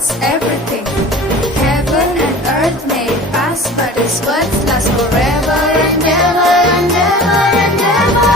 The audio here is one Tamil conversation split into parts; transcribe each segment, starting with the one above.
words everything. Heaven and earth may pass, but His words last forever and ever and ever and ever.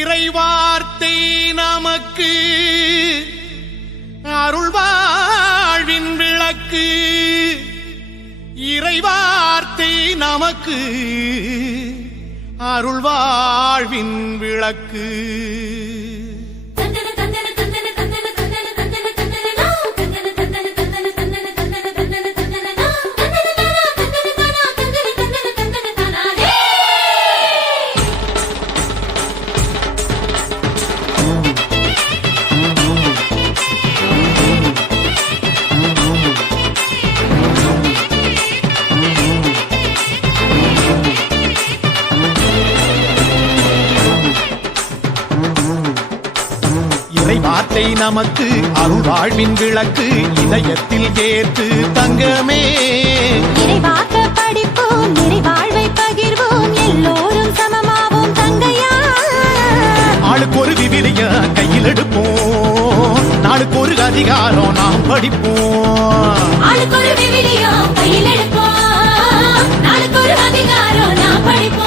இறைவார்த்தை நமக்கு அருள்வாழ்வின் விளக்கு. இறைவார்த்தை நமக்கு அருள்வாழ்வின் விளக்கு. வார்த்தை நமக்கு அருள்வாழ்வின் விளக்கு. இதயத்தில் ஏற்று தங்கமே இறைவாக்க படிப்போம், நிறைவாழ்வை பகிர்வோம், எல்லோரும் சமமாவோம் தங்கையா. ஆளுக்கு ஒரு விவிலிய கையில் எடுப்போம், நாளுக்கு ஒரு அதிகாரம் நாம் படிப்போம். ஆளுக்கு ஒரு விவிலியம் கையில் எடுப்போம், நாளுக்கு ஒரு அதிகாரம் நாம் படிப்போம்.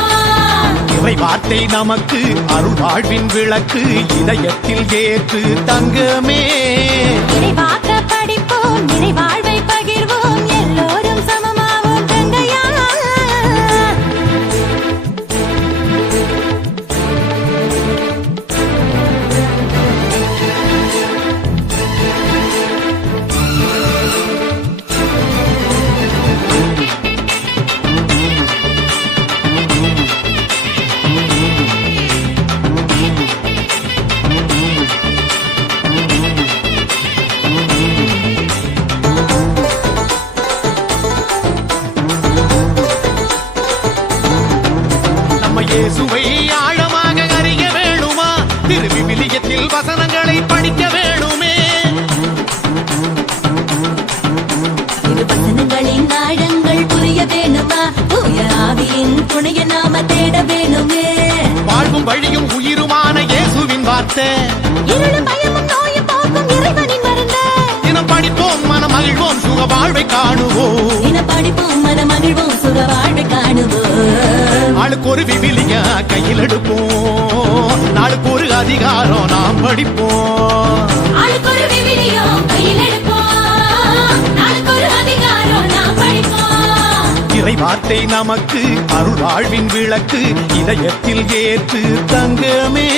இறை வார்த்தை நமக்கு அருள்வாழ்வின் விளக்கு. இதயத்தில் ஏற்று தங்கமே இறைவாக்க படிப்போம், நிறைவாழ்வை பகிர்வோம், எல்லோரும் சமமாவோம் தங்கையா. இயேசுவை ஆழமாக அறிய வேணுமா? திருவிவிலியத்தில் வசனங்களை படிக்க வேணுமே. வசனங்களின் ஆழங்கள் புரிய வேணுமா? தூய ஆவியின் துணையை நாம தேட வேணுமே. வாழ்வும் வழியும் உயிருமான இயேசுவின் வார்த்தை. இருளும் பயமும் நோயும் போக்கும் இறைவனின் மருந்து. தினம் படிப்போம், மனம் மகிழ்வோம், சுக வாழ்வை காணுவோம். தினம் படிப்போம், மனம் மகிழ்வோம், சுக வாழ்வை காணுவோம். ஆளுக்கு ஒரு விவிலிய கையில் எடுப்போம், நாளுக்கு ஒரு அதிகாரம் நாம் படிப்போம். ஆளுக்கு ஒரு விவிலியம் கையில் எடுப்போம், நாளுக்கு ஒரு அதிகாரம் நாம் படிப்போம். இறை வார்த்தை நமக்கு அருள்வாழ்வின் விளக்கு. இதயத்தில் ஏற்று தங்கமே